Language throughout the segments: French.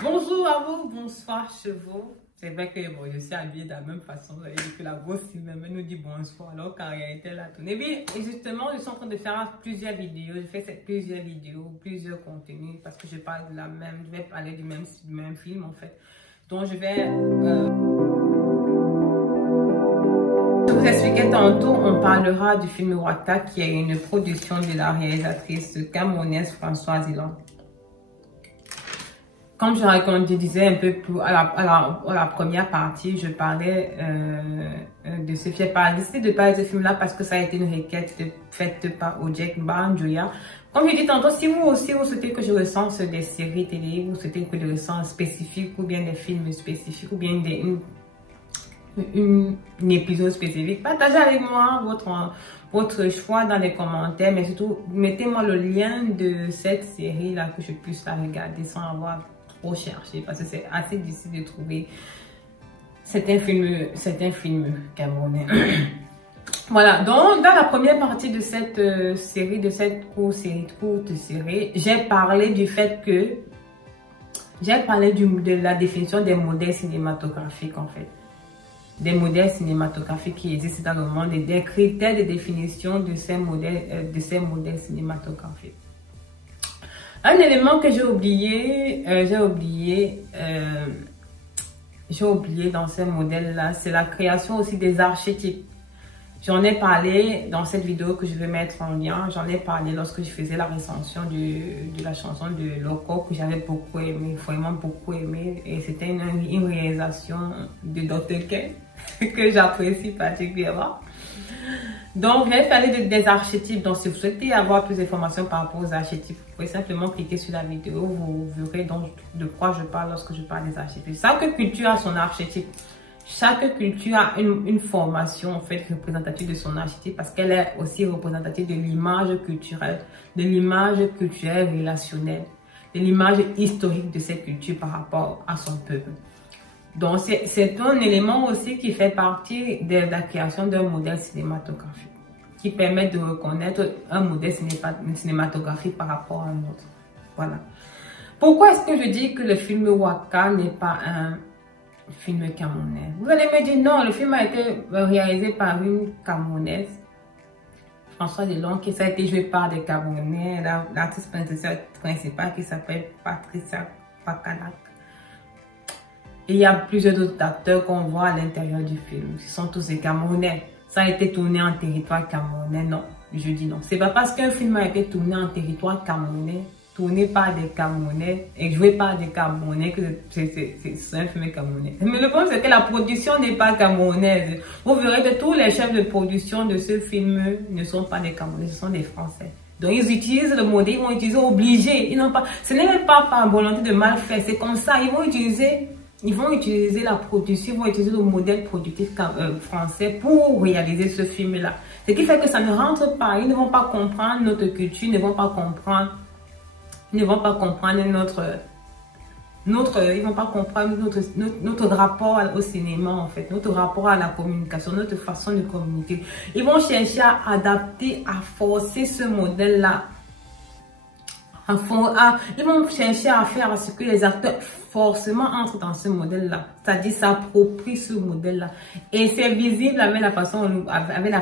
Bonjour à vous, bonsoir chevaux. C'est vrai que bon, je suis habillée de la même façon, vous avez dit que la grosse même nous dit bonsoir, alors qu'en réalité elle a tourné. Et justement, je suis en train de faire plusieurs vidéos, je fais plusieurs vidéos, plusieurs contenus, parce que je parle de la même, je vais parler du même film en fait. Donc je vais... Je vous expliquais tantôt, on parlera du film Waka qui est une production de la réalisatrice camerounaise Françoise Hilon. Comme je disais un peu plus à la première partie, je parlais de ce film. J'ai décidé de parler de ce film-là parce que ça a été une requête faite par Ojek Banjoya. Comme je dis tantôt, si vous aussi vous souhaitez que je recense des séries télé, vous souhaitez que je recense spécifiques ou bien des films spécifiques ou bien un épisode spécifique, partagez avec moi votre choix dans les commentaires, mais surtout mettez-moi le lien de cette série là que je puisse la regarder sans avoir trop cherché, parce que c'est assez difficile de trouver certains films camerounais. Voilà, donc dans la première partie de cette série, de cette courte série, j'ai parlé du fait que j'ai parlé de la définition des modèles cinématographiques en fait. Des modèles cinématographiques qui existent dans le monde et des critères de définition de ces modèles cinématographiques. Un élément que j'ai oublié dans ces modèles-là, c'est la création aussi des archétypes. J'en ai parlé dans cette vidéo que je vais mettre en lien. J'en ai parlé lorsque je faisais la recension de la chanson de Loco que j'avais beaucoup aimé, vraiment beaucoup aimé. Et c'était une réalisation de Dr. Ken que j'apprécie particulièrement. Donc, je vais parler des archétypes. Donc, si vous souhaitez avoir plus d'informations par rapport aux archétypes, vous pouvez simplement cliquer sur la vidéo. Vous verrez donc de quoi je parle lorsque je parle des archétypes. Chaque culture a son archétype. Chaque culture a une formation en fait représentative de son archétype parce qu'elle est aussi représentative de l'image culturelle, relationnelle, de l'image historique de cette culture par rapport à son peuple. Donc c'est un élément aussi qui fait partie de la création d'un modèle cinématographique qui permet de reconnaître un modèle cinématographique par rapport à un autre. Voilà. Pourquoi est-ce que je dis que le film Waka n'est pas un film camerounais? Vous allez me dire non, le film a été réalisé par une Camerounaise, Françoise Hilon, qui ça a été joué par des Camerounais, l'artiste principale qui s'appelle Patricia Pakanak. Et il y a plusieurs autres acteurs qu'on voit à l'intérieur du film. Ce sont tous des Camerounais. Ça a été tourné en territoire camerounais? Non, je dis non. C'est pas parce qu'un film a été tourné en territoire camerounais, tourné par des Camerounais et joué par des Camerounais, que c'est un film camerounais. Mais le problème, c'est que la production n'est pas camerounaise. Vous verrez que tous les chefs de production de ce film ne sont pas des Camerounais, ce sont des Français. Donc, ils utilisent le modèle, ils vont utiliser obligé. Ils n'ont pas, ce n'est même pas par volonté de mal faire, c'est comme ça. Ils vont utiliser la production, ils vont utiliser le modèle productif français pour réaliser ce film-là. Ce qui fait que ça ne rentre pas. Ils ne vont pas comprendre notre culture, ils ne vont pas comprendre notre rapport au cinéma en fait, notre rapport à la communication, notre façon de communiquer. Ils vont chercher à adapter, à forcer ce modèle-là. Ils vont chercher à faire ce que les acteurs forcément entrent dans ce modèle-là, c'est-à-dire s'approprient ce modèle-là. Et c'est visible avec la façon avec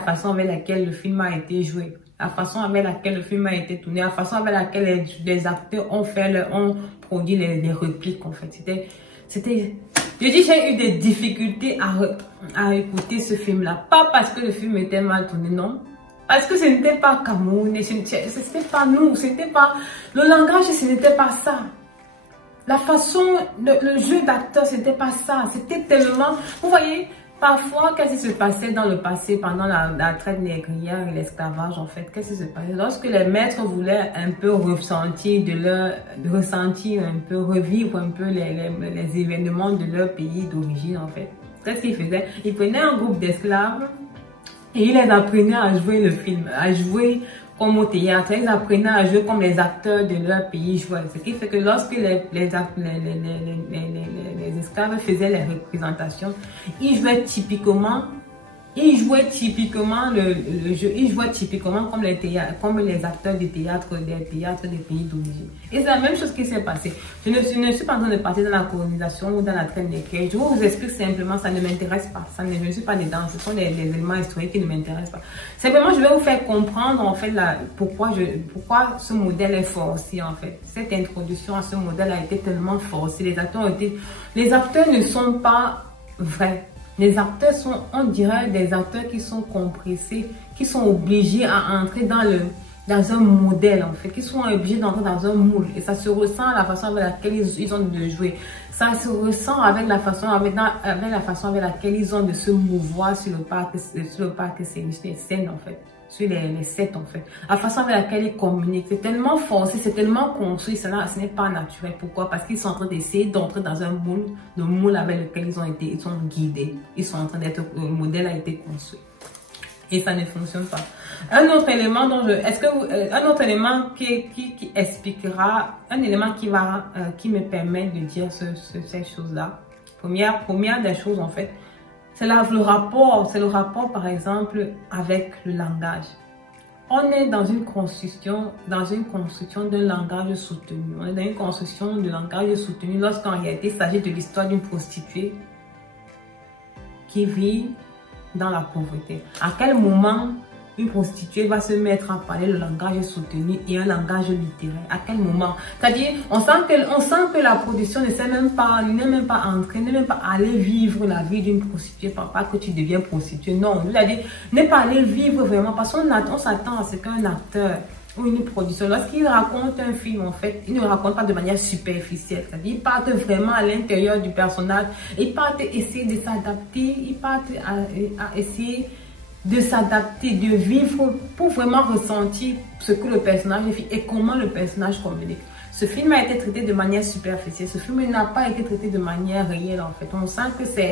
laquelle le film a été joué, la façon avec laquelle le film a été tourné, la façon avec laquelle les acteurs ont produit les répliques en fait. Je dis j'ai eu des difficultés à écouter ce film-là, pas parce que le film était mal tourné, non. Parce que ce n'était pas camerounais, ce n'était pas nous, c'était pas... Le langage, ce n'était pas ça. La façon, le jeu d'acteur, ce n'était pas ça. C'était tellement... Vous voyez, parfois, qu'est-ce qui se passait dans le passé pendant la traite négrière et l'esclavage, en fait? Qu'est-ce qui se passait? Lorsque les maîtres voulaient un peu ressentir revivre un peu les événements de leur pays d'origine, en fait. Qu'est-ce qu'ils faisaient? Ils prenaient un groupe d'esclaves et ils les apprenaient à jouer le film, à jouer comme au théâtre. Ils apprenaient à jouer comme les acteurs de leur pays jouaient. Ce qui fait que lorsque les esclaves faisaient les représentations, ils jouaient typiquement il jouait typiquement le jeu, il jouait typiquement comme les acteurs de théâtre des pays d'origine. Et c'est la même chose qui s'est passée. Je ne suis pas en train de partir dans la colonisation ou dans la traîne des quais. Je vous explique simplement, ça ne m'intéresse pas. Je ne suis pas dedans. Ce sont des éléments historiques qui ne m'intéressent pas. Simplement, je vais vous faire comprendre en fait pourquoi ce modèle est forcé en fait. Cette introduction à ce modèle a été tellement forcée. Les acteurs ne sont pas vrais. Les acteurs sont, on dirait, des acteurs qui sont compressés, qui sont obligés à entrer dans un modèle, en fait, qui sont obligés d'entrer dans un moule. Et ça se ressent à la façon avec laquelle ils ont de jouer. Ça se ressent avec la façon avec laquelle ils ont de se mouvoir sur le parc scène, en fait. Sur les sets, en fait. La façon avec laquelle ils communiquent. C'est tellement forcé, c'est tellement construit, ce n'est pas naturel. Pourquoi? Parce qu'ils sont en train d'essayer d'entrer dans un moule, le moule avec lequel ils sont guidés. Ils sont en train d'être, le modèle a été construit. Et ça ne fonctionne pas. Un autre élément un autre élément qui expliquera, un élément qui me permet de dire ces choses-là. Première des choses, en fait, c'est le rapport, par exemple, avec le langage. On est dans une construction d'un langage soutenu. On est dans une construction de langage soutenu lorsqu'en réalité, il s'agit de l'histoire d'une prostituée qui vit dans la pauvreté. À quel moment une prostituée va se mettre à parler le langage soutenu et un langage littéraire? À quel moment? C'est-à-dire, on sent que la production n'est même pas entrée, n'est même pas aller vivre la vie d'une prostituée, pas que tu deviens prostituée. Non, il a dit, n'est pas aller vivre vraiment, parce qu'on s'attend à ce qu'un acteur ou une production, lorsqu'il raconte un film, en fait, il ne raconte pas de manière superficielle. C'est-à-dire, il part vraiment à l'intérieur du personnage, il part essayer de s'adapter, il part à essayer de s'adapter, de vivre pour vraiment ressentir ce que le personnage vit et comment le personnage communique. Ce film a été traité de manière superficielle. Ce film n'a pas été traité de manière réelle, en fait. On sent que ça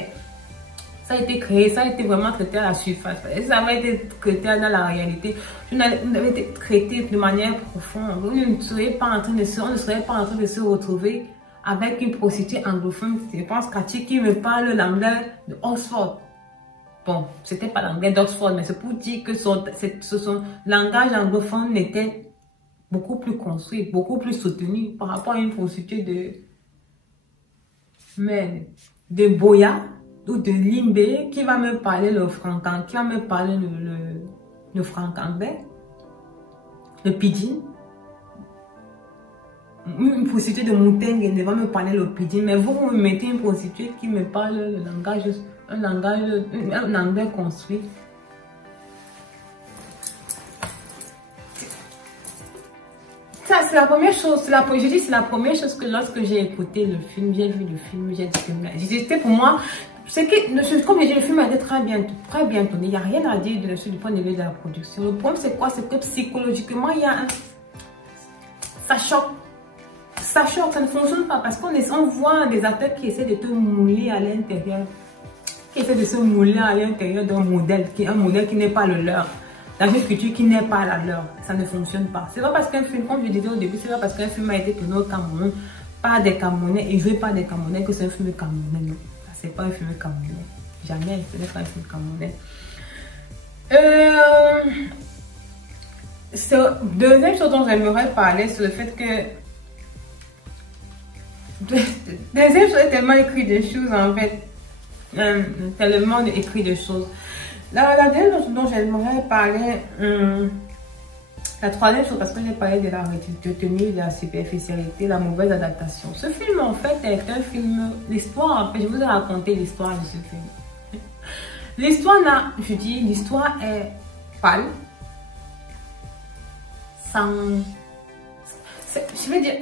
a été créé, ça a été vraiment traité à la surface. Et ça avait été traité dans la réalité. On avait été traité de manière profonde. On ne serait pas en train de se retrouver avec une prostituée anglophone. Je pense Cathy qui me parle l'anglais de Oxford. Bon, c'était pas l'anglais d'Oxford, mais c'est pour dire que son langage anglophone était beaucoup plus construit, beaucoup plus soutenu par rapport à une prostituée de Boya ou de Limbe qui va me parler le franc-anglais, qui va me parler le franc-anglais, le pidgin. Une prostituée de Moutengue ne va me parler le pidgin, mais vous me mettez une prostituée qui me parle le langage, un anglais construit. Ça, c'est la première chose. C'est la première chose que lorsque j'ai écouté le film, j'ai vu le film, j'ai dit que c'était pour moi. C'est que, comme j'ai dit, le film a été très bien tourné. Il n'y a rien à dire dessus du point de vue de la production. Le problème, c'est quoi? C'est que psychologiquement, il y a ça choque. Ça choque, ça ne fonctionne pas parce qu'on voit des acteurs qui essaient de te mouler à l'intérieur. Qui essaient de se mouler à l'intérieur d'un modèle, un modèle qui n'est pas le leur. Dans une culture qui n'est pas la leur. Ça ne fonctionne pas. C'est pas parce qu'un film, comme je disais au début, c'est pas parce qu'un film a été tourné au Cameroun par des Camerounais et joué par des Camerounais que c'est un film camerounais. Non, c'est pas un film camerounais. Jamais, ce n'est pas un film camerounais. Deuxième chose dont j'aimerais parler, c'est le fait que deuxième chose, tellement écrit des choses en fait. Tellement écrit des choses. La deuxième chose dont j'aimerais parler, la troisième chose, parce que j'ai parlé de la retenue, de la superficialité, la mauvaise adaptation. Ce film, en fait, est un film, l'histoire, en fait, je vous ai raconté l'histoire de ce film. L'histoire est pâle, sans... Je veux dire,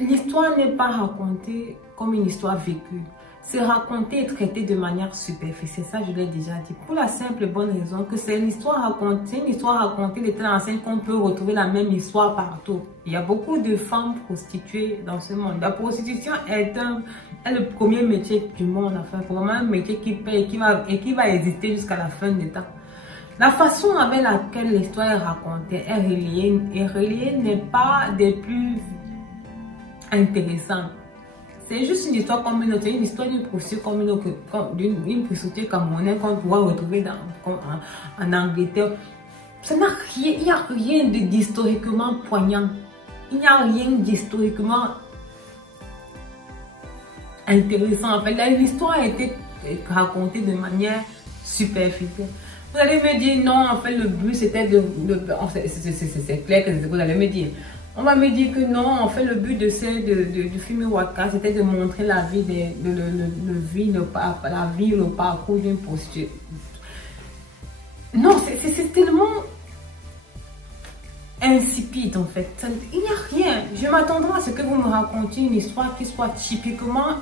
l'histoire n'est pas racontée comme une histoire vécue. C'est raconté et traité de manière superficielle. Ça, je l'ai déjà dit. Pour la simple et bonne raison que c'est une histoire racontée de telle enseigne qu'on peut retrouver la même histoire partout. Il y a beaucoup de femmes prostituées dans ce monde. La prostitution est le premier métier du monde. Enfin, vraiment un métier qui paye et qui va exister jusqu'à la fin des temps. La façon avec laquelle l'histoire est racontée est reliée n'est pas des plus intéressantes. C'est juste une histoire comme une autre, une histoire d'une prostituée comme une autre, d'une prostituée camerounaise qu'on pourra retrouver en Angleterre. Ça n'a rien, il n'y a rien d'historiquement poignant. Il n'y a rien d'historiquement intéressant. En fait, l'histoire a été racontée de manière superficielle. Vous allez me dire, non, en fait, le but c'était c'est clair que c'est ce que vous allez me dire. On va me dire que non, en fait, le but de film Waka, c'était de montrer la vie, le parcours d'une prostituée. Non, c'est tellement insipide en fait. Il n'y a rien. Je m'attendrai à ce que vous me racontiez une histoire qui soit typiquement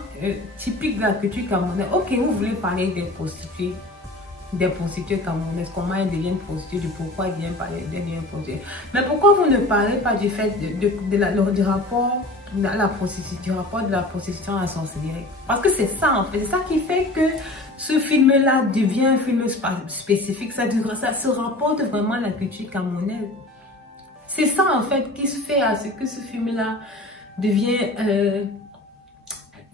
typique de la culture camerounaise. Ok, vous voulez parler des prostituées camerounaises, comment elles deviennent prostituées, du pourquoi elles deviennent prostituées. Mais pourquoi vous ne parlez pas du fait du rapport de la prostitution à la sorcellerie? Parce que c'est ça en fait, c'est ça qui fait que ce film-là devient un film spécifique, ça se rapporte vraiment à la culture camerounaise. C'est ça en fait qui se fait à ce que ce film-là devient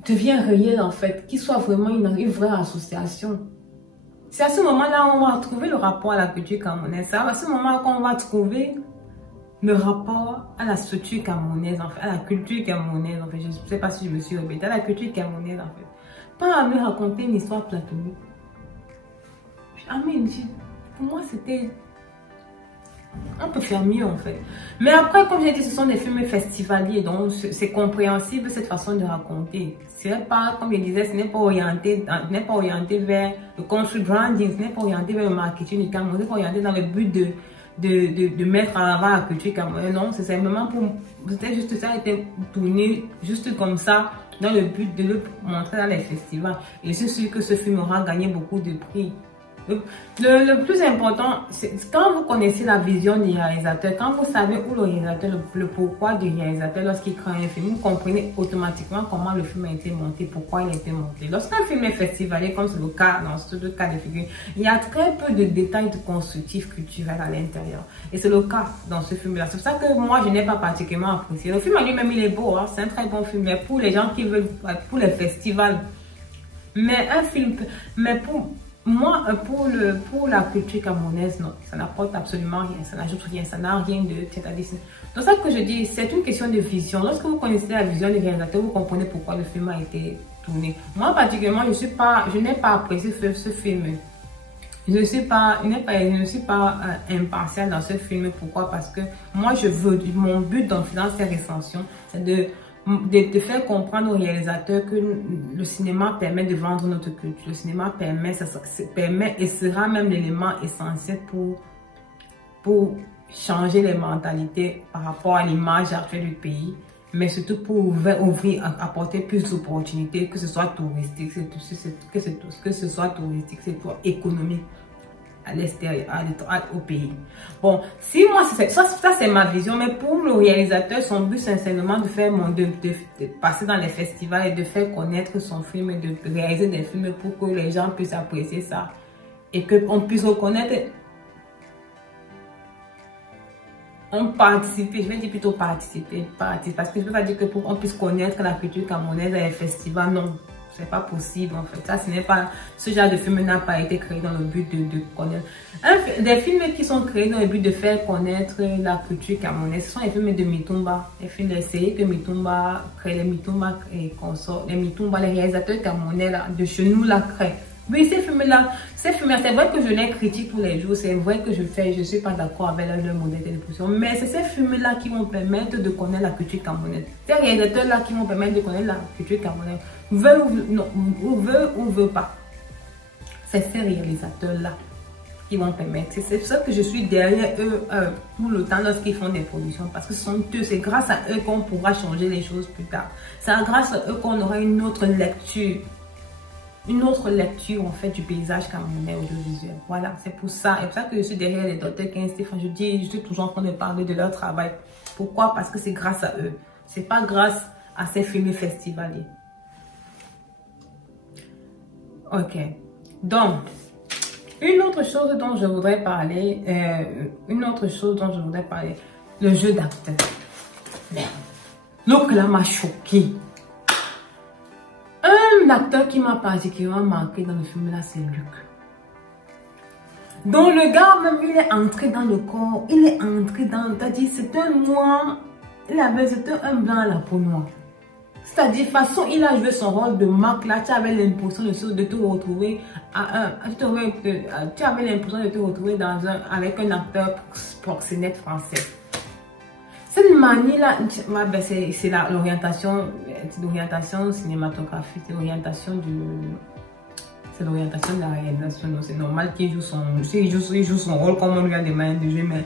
réel en fait, qu'il soit vraiment une vraie association. C'est à ce moment-là qu'on va trouver le rapport à la culture camerounaise. C'est à ce moment-là qu'on va trouver le rapport à la structure camerounaise, en fait, à la culture camerounaise. En fait, je ne sais pas si je me suis répétée, à la culture camerounaise en fait. Pas à me raconter une histoire platonique. Amen, pour moi c'était... On peut faire mieux en fait. Mais après, comme j'ai dit, ce sont des films festivaliers, donc c'est compréhensible cette façon de raconter. C'est pas, comme je disais, ce n'est pas orienté vers le country branding, ce n'est pas orienté vers le marketing du Cameroun, ce n'est pas orienté dans le but de mettre en avant la culture camerounaise. Non, c'est simplement pour... C'était juste ça, a été tourné juste comme ça, dans le but de le montrer dans les festivals. Et c'est sûr que ce film aura gagné beaucoup de prix. Le plus important, c'est quand vous connaissez la vision du réalisateur, quand vous savez où le réalisateur, le pourquoi du réalisateur lorsqu'il crée un film, vous comprenez automatiquement comment le film a été monté, pourquoi il a été monté. Lorsqu'un film est festivalier, comme c'est le cas dans ce deux cas de figure, il y a très peu de détails constructifs culturels à l'intérieur. Et c'est le cas dans ce film-là. C'est pour ça que moi, je n'ai pas particulièrement apprécié. Le film en lui-même, il est beau, hein? C'est un très bon film, mais pour les gens qui veulent, pour les festivals. Mais un film, mais pour... Moi, pour la culture camerounaise, non, ça n'apporte absolument rien, ça n'ajoute rien, ça n'a rien de... C'est-à-dire, donc ça que je dis, c'est une question de vision. Lorsque vous connaissez la vision du réalisateur, vous comprenez pourquoi le film a été tourné. Moi, particulièrement, je n'ai pas apprécié ce film. Je ne suis pas impartial dans ce film. Pourquoi? Parce que moi, mon but dans ces recensions, c'est de faire comprendre aux réalisateurs que le cinéma permet de vendre notre culture. Le cinéma permet et sera même l'élément essentiel pour changer les mentalités par rapport à l'image actuelle du pays, mais surtout pour apporter plus d'opportunités, que ce soit touristique, que ce soit touristique, que ce soit économique à l'extérieur, au pays. Bon, si moi, ça c'est ma vision, mais pour le réalisateur, son but sincèrement de faire de passer dans les festivals et de faire connaître son film et de réaliser des films pour que les gens puissent apprécier ça et qu'on puisse reconnaître, participer, je vais dire plutôt participer, parce que je ne peux pas dire que pour qu'on puisse connaître la culture camerounaise à les festivals, non. C'est pas possible en fait. Ça, ce genre de film n'a pas été créé dans le but de connaître. Des films qui sont créés dans le but de faire connaître la culture camerounaise, ce sont les films de Mitumba. Les films, les séries que Mitumba crée, les Mitumba et consorts, les réalisateurs camerounais là, de chez nous la créent. Oui, ces films-là, c'est vrai que je les critique tous les jours, c'est vrai que je ne suis pas d'accord avec leur modèle de production, mais c'est ces films-là qui vont permettre de connaître la culture camerounaise. Ces réalisateurs-là qui vont permettre de connaître la culture camerounaise, veut ou veut pas. C'est ces réalisateurs-là qui vont permettre. C'est pour ça que je suis derrière eux tout le temps lorsqu'ils font des productions, parce que c'est grâce à eux qu'on pourra changer les choses plus tard. C'est grâce à eux qu'on aura une autre lecture. En fait du paysage camerounais audiovisuel. Voilà, c'est pour ça. Et pour ça que je suis derrière les Dr. Ken Stéphane. Je suis toujours en train de parler de leur travail. Pourquoi? Parce que c'est grâce à eux. C'est pas grâce à ces films festivaliers. Ok. Donc, une autre chose dont je voudrais parler, le jeu d'acteur. Merde. Donc là m'a choqué. acteur qui m'a particulièrement marqué dans le film là, c'est Luc. Donc le gars même, il est entré dans le corps, il est entré dans, c'est-à-dire c'est un noir, c'était un blanc à la peau noire. C'est-à-dire, de toute façon, il a joué son rôle de Marc là, tu avais l'impression de te retrouver tu avais l'impression de te retrouver avec un acteur proxénète français. Cette manie-là, ben c'est l'orientation cinématographique, c'est l'orientation de la réalisation. C'est normal qu'il joue son rôle comme on lui a demandé de jouer, mais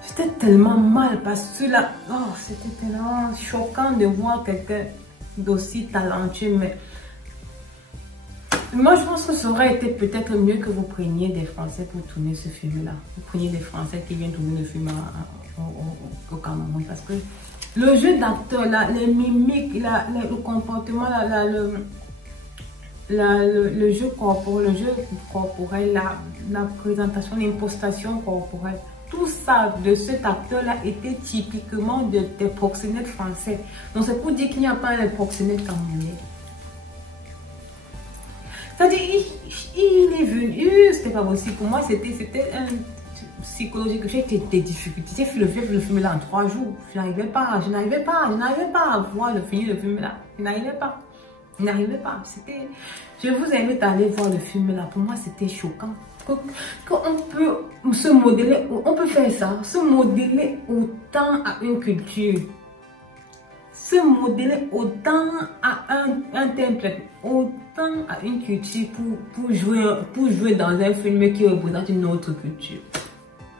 c'était tellement mal parce que là, oh, c'était tellement choquant de voir quelqu'un d'aussi talentueux. Mais moi, je pense que ça aurait été peut-être mieux que vous preniez des Français pour tourner ce film-là. Vous preniez des Français qui viennent tourner le film au Cameroun, parce que le jeu d'acteur, les mimiques, le comportement, le jeu corporel, la présentation, l'impostation corporelle, tout ça de cet acteur-là était typiquement des proxénètes français. Donc c'est pour dire qu'il n'y a pas de proxénètes camerounais. C'est-à-dire, il est venu, c'était pas possible. Pour moi, c'était un psychologique. J'ai des difficultés. J'ai fait le film là en 3 jours. Je n'arrivais pas à voir le film là. Je n'arrivais pas. Je vous invite à aller voir le film là. Pour moi, c'était choquant. Qu'on peut se modeler, on peut faire ça, se modeler autant à une culture, se modeler autant à un temple, autant à une culture pour jouer dans un film qui représente une autre culture.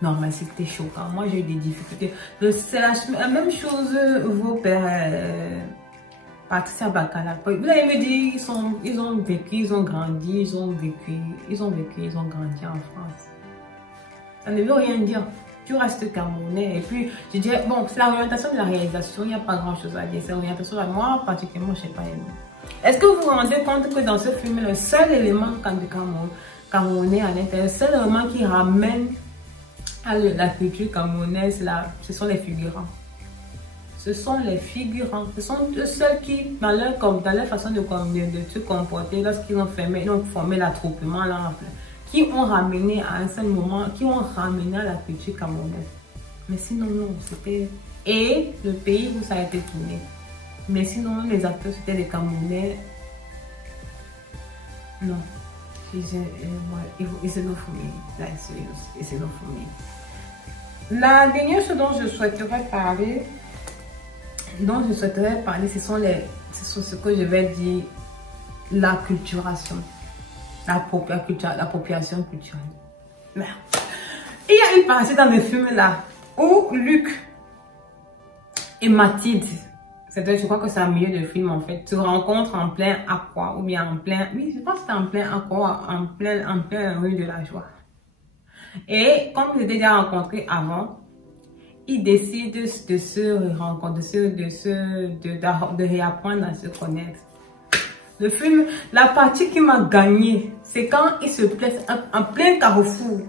Non, mais c'était choquant. Moi, j'ai eu des difficultés. C'est la même chose, vos pères. Patricia Bacala. Vous allez me dire, ils ont vécu, ils ont grandi, ils ont grandi en France. Ça ne veut rien dire. Tu restes camerounais. Et puis, je dirais, bon, c'est l'orientation de la réalisation, il n'y a pas grand chose à dire. C'est l'orientation de moi, particulièrement, je ne sais pas. Est-ce que vous vous rendez compte que dans ce film, le seul élément camerounais à l'intérieur, le seul élément qui ramène à la culture camerounaise, ce sont les figurants. Ce sont les figurants. Ce sont eux seuls qui, dans leur façon de se comporter, lorsqu'ils ont formé l'attroupement, qui ont ramené à un seul moment, qui ont ramené à la culture camerounaise. Mais sinon, non, c'était... Et le pays où ça a été tourné. Mais sinon, les acteurs, c'était des Camerounais. Non. It's enough for me. Like, serious. It's enough for me. La dernière chose dont je souhaiterais parler, ce sont ce que je vais dire, l'acculturation, l'appropriation culturelle. Merde. Il y a une partie dans le film là où Luc et Mathilde, je crois que c'est un milieu de film en fait, se rencontrent en plein aqua ou bien en plein, oui je pense que c'était en plein aqua, en plein rue de la joie. Et comme ils étaient déjà rencontrés avant, ils décident de se rencontrer, de réapprendre à se connaître. Le film, la partie qui m'a gagné, c'est quand ils se plaisent en plein carrefour.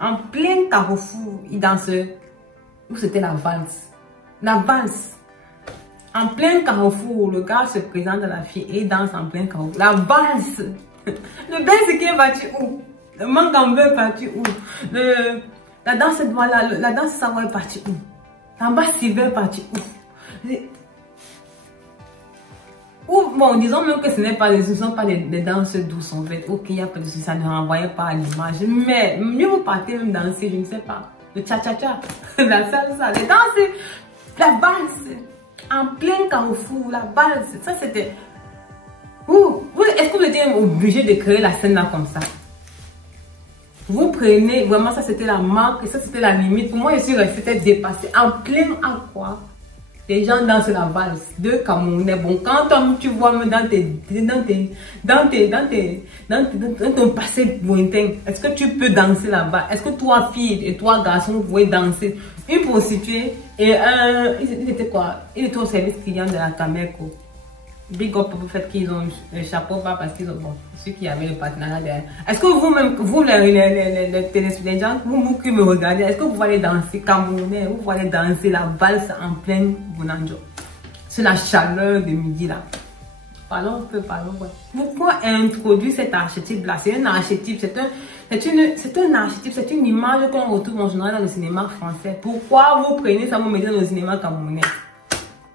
En plein carrefour, ils dansent. Où c'était la valse. La valse. En plein carrefour, le gars se présente à la fille et danse en plein carrefour. La valse. Le bain, c'est qui est parti où? Le mangambe est parti où? La danse, voilà, la danse savoir est partie où? La basse est partie où? Ou bon, disons même que ce ne sont pas des danses douces en fait. Ok, il n'y a pas de souci, ça ne renvoyait pas à l'image. Mais mieux vous partez même danser, je ne sais pas. Le cha-cha-cha, la salsa, les danses, la valse, en plein carrefour, la valse. Ça c'était... Est-ce que vous étiez obligé de créer la scène là comme ça? Vous prenez, vraiment ça c'était la marque, et ça c'était la limite. Pour moi, je suis restée dépassée. En plein aqua, les gens dansent la valse. Deux Camerounais. Bon, quand tu vois dans ton passé lointain, est-ce que tu peux danser là-bas? Est-ce que toi, fille, et toi, garçon, vous pouvez danser? Une prostituée et il était quoi? Il était au service client de la Cameco. Big up pour le fait qu'ils ont le chapeau bas parce qu'ils ont, bon, ceux qui avaient le partenariat derrière. Est-ce que vous-même, vous les gens, vous qui me regardez, est-ce que vous voulez danser camerounais, vous voulez danser la valse en plein Bonanjo? C'est la chaleur de midi là. Parlons un peu, parlons. Ouais. Pourquoi introduire cet archétype-là? C'est un archétype, c'est un archétype, c'est une image qu'on retrouve en général dans le cinéma français. Pourquoi vous prenez ça, vous mettez dans le cinéma camerounais?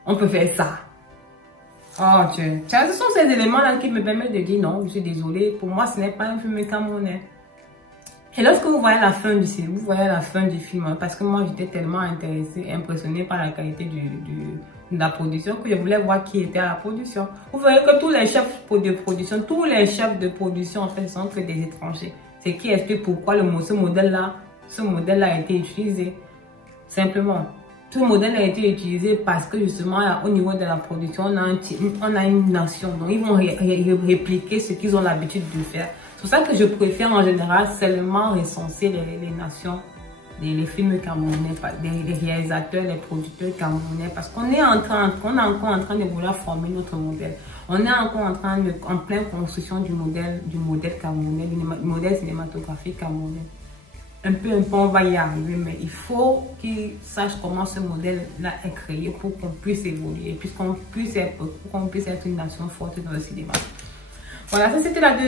On peut faire ça. Oh Dieu. Ce sont ces éléments-là qui me permettent de dire non, je suis désolée. Pour moi, ce n'est pas un film camerounais. Et lorsque vous voyez la fin du film, vous voyez la fin du film, hein, parce que moi j'étais tellement intéressée, impressionnée par la qualité de la production que je voulais voir qui était à la production. Vous voyez que tous les chefs de production en fait sont que des étrangers. C'est qui explique pourquoi ce modèle-là a été utilisé. Simplement. Ce modèle a été utilisé parce que justement au niveau de la production, on a une nation. Donc ils vont répliquer ce qu'ils ont l'habitude de faire. C'est pour ça que je préfère en général seulement recenser les nations, les films camerounais, les réalisateurs, les producteurs camerounais, parce qu'on est encore en train de vouloir former notre modèle. On est encore en pleine construction du modèle camerounais, du modèle cinématographique camerounais. Un peu, on va y arriver, mais il faut qu'ils sachent comment ce modèle-là est créé pour qu'on puisse évoluer, pour qu'on puisse être une nation forte dans le cinéma. Voilà, ça c'était la deuxième.